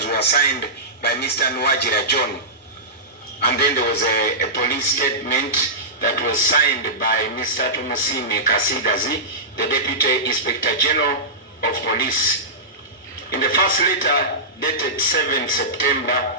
letters were signed by Mr. Nwajira John. And then there was a police statement that was signed by Mr. Tumusime Kasigazi, the Deputy Inspector General of Police. In the first letter, dated 7 September,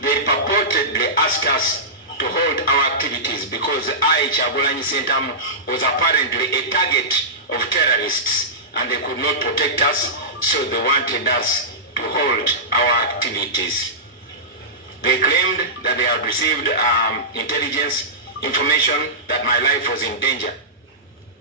they purportedly asked us to hold our activities because I, Kyagulanyi Ssentamu, was apparently a target of terrorists and they could not protect us, so they wanted us to hold our activities. They claimed that they had received intelligence information that my life was in danger.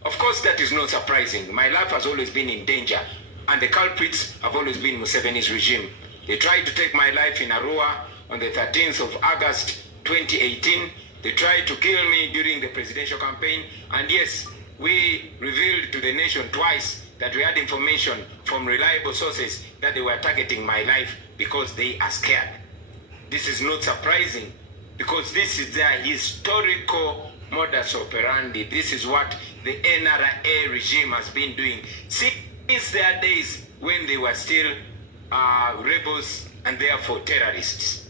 Of course, that is not surprising. My life has always been in danger, and the culprits have always been Museveni's regime. They tried to take my life in Arua on the 13th of August 2018. They tried to kill me during the presidential campaign, and yes, we revealed to the nation twice that we had information from reliable sources that they were targeting my life because they are scared. This is not surprising because this is their historical modus operandi. This is what the NRA regime has been doing since their days when they were still rebels and therefore terrorists.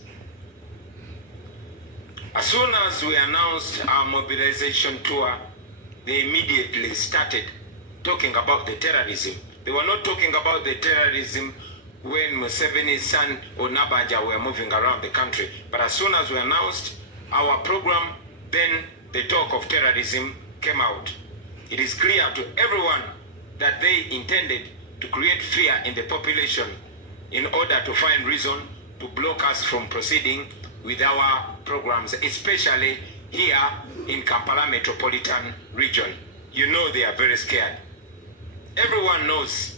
As soon as we announced our mobilization tour, they immediately started talking about the terrorism. They were not talking about the terrorism when Museveni's son Onabanja were moving around the country. But as soon as we announced our program, then the talk of terrorism came out. It is clear to everyone that they intended to create fear in the population in order to find reason to block us from proceeding with our programs, especially here in Kampala metropolitan region. You know they are very scared. Everyone knows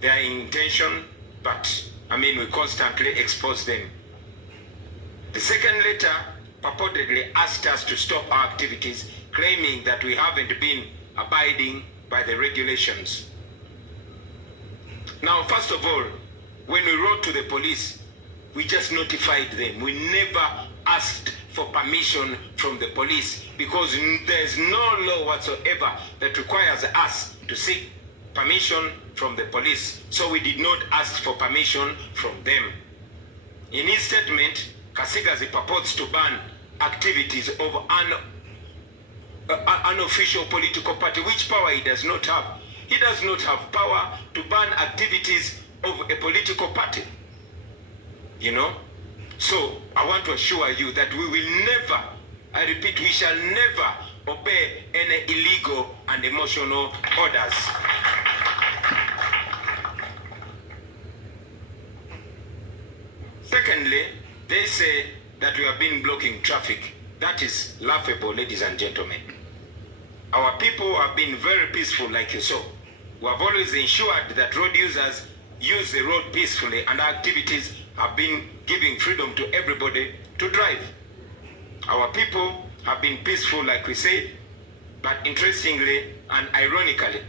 their intention, but we constantly expose them. The second letter purportedly asked us to stop our activities, claiming that we haven't been abiding by the regulations. Now, first of all, when we wrote to the police, we just notified them. We never asked for permission from the police because there's no law whatsoever that requires us to seek permission from the police. So we did not ask for permission from them. In his statement, Kasigazi purports to ban activities of an unofficial political party, which power he does not have. He does not have power to ban activities of a political party. You know? So I want to assure you that we will never, I repeat, we shall never obey any illegal and emotional orders. Secondly, they say that we have been blocking traffic. That is laughable, ladies and gentlemen. Our people have been very peaceful, like you saw. We have always ensured that road users use the road peacefully, and our activities have been giving freedom to everybody to drive. Our people have been peaceful, like we said, but interestingly and ironically,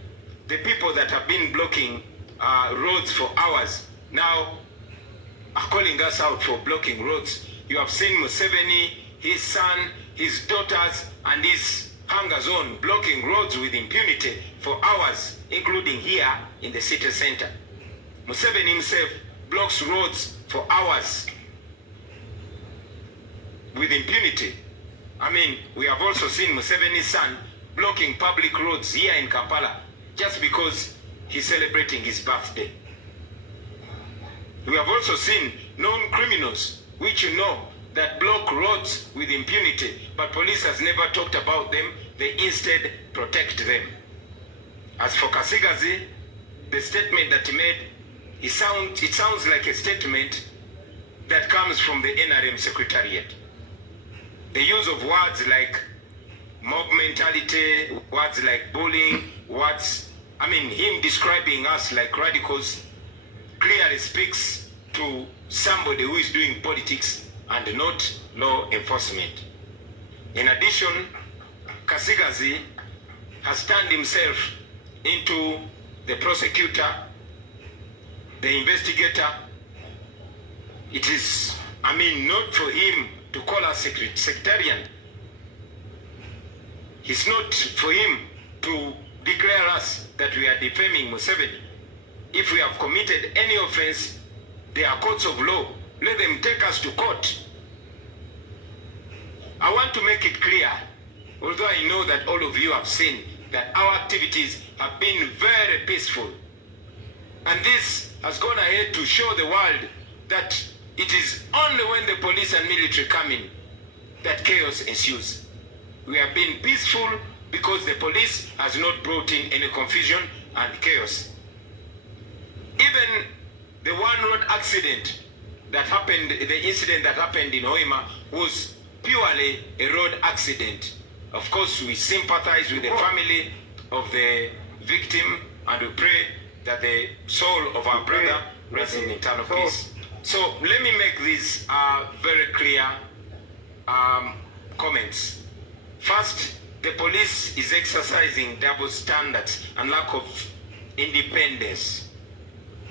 the people that have been blocking roads for hours now are calling us out for blocking roads. You have seen Museveni, his son, his daughters, and his hangers on blocking roads with impunity for hours, including here in the city center. Museveni himself blocks roads for hours with impunity. We have also seen Museveni's son blocking public roads here in Kampala just because he's celebrating his birthday. We have also seen known criminals, which you know, that block roads with impunity, but police has never talked about them. They instead protect them. As for Kasigazi, the statement that he made, it sounds like a statement that comes from the NRM Secretariat. The use of words like mob mentality, words like bullying, him describing us like radicals clearly speaks to somebody who is doing politics and not law enforcement. In addition, Kasigazi has turned himself into the prosecutor, the investigator. It is, not for him to call us sectarian. It's not for him to declare us that we are defaming Museveni. If we have committed any offense, They are courts of law. Let them take us to court. I want to make it clear, although I know that all of you have seen that our activities have been very peaceful. And this has gone ahead to show the world that it is only when the police and military come in that chaos ensues. We have been peaceful because the police has not brought in any confusion and chaos. Even the one road accident that happened, the incident that happened in Hoima was purely a road accident. Of course, we sympathize with the family of the victim and we pray that the soul of our brother rests in eternal peace. So let me make these very clear comments. First, the police is exercising double standards and lack of independence.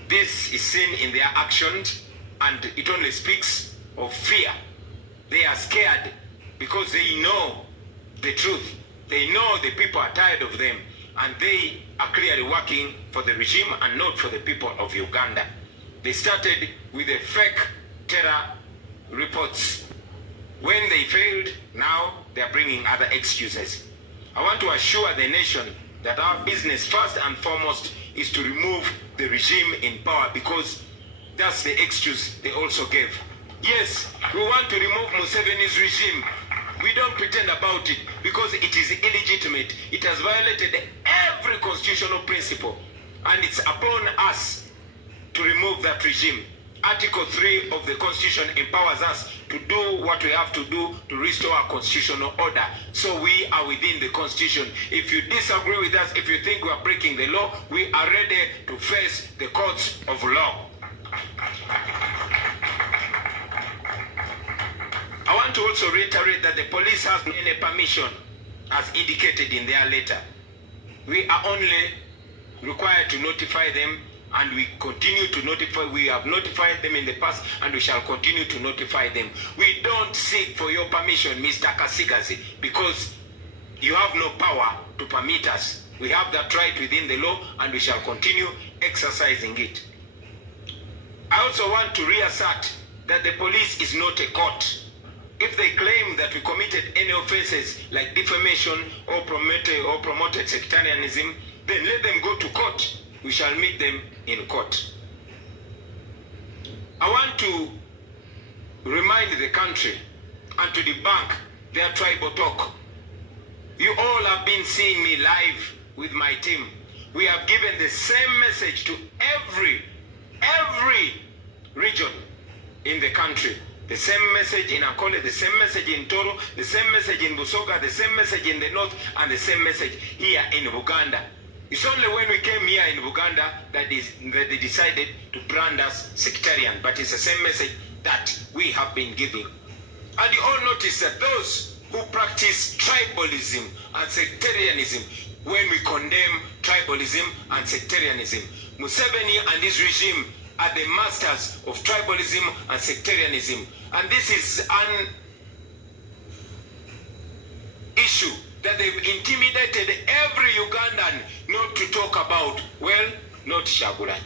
This is seen in their actions, and it only speaks of fear. They are scared because they know the truth. They know the people are tired of them, and they are clearly working for the regime and not for the people of Uganda. They started with the fake terror reports. When they failed, now they are bringing other excuses. I want to assure the nation that our business first and foremost is to remove the regime in power, because that's the excuse they also gave. Yes, we want to remove Museveni's regime. We don't pretend about it because it is illegitimate. It has violated every constitutional principle, and it's upon us to remove that regime. Article 3 of the Constitution empowers us to do what we have to do to restore our constitutional order. So we are within the Constitution. If you disagree with us, if you think we are breaking the law, we are ready to face the courts of law. I want to also reiterate that the police has any permission, as indicated in their letter. We are only required to notify them, and we continue to notify. We have notified them in the past, and we shall continue to notify them. We don't seek for your permission, Mr. Kasigazi, because you have no power to permit us. We have that right within the law, and we shall continue exercising it. I also want to reassert that the police is not a court. If they claim that we committed any offenses like defamation or promoted sectarianism, then let them go to court. We shall meet them in court. I want to remind the country and to debunk their tribal talk. You all have been seeing me live with my team. We have given the same message to every region in the country. The same message in Akole, the same message in Toro, the same message in Busoga, the same message in the north, and the same message here in Uganda. It's only when we came here in Uganda that they decided to brand us sectarian, but it's the same message that we have been giving. And you all notice that those who practice tribalism and sectarianism, when we condemn tribalism and sectarianism, Museveni and his regime are the masters of tribalism and sectarianism. And this is an issue that they've intimidated every Ugandan not to talk about. Well, not Shagulan.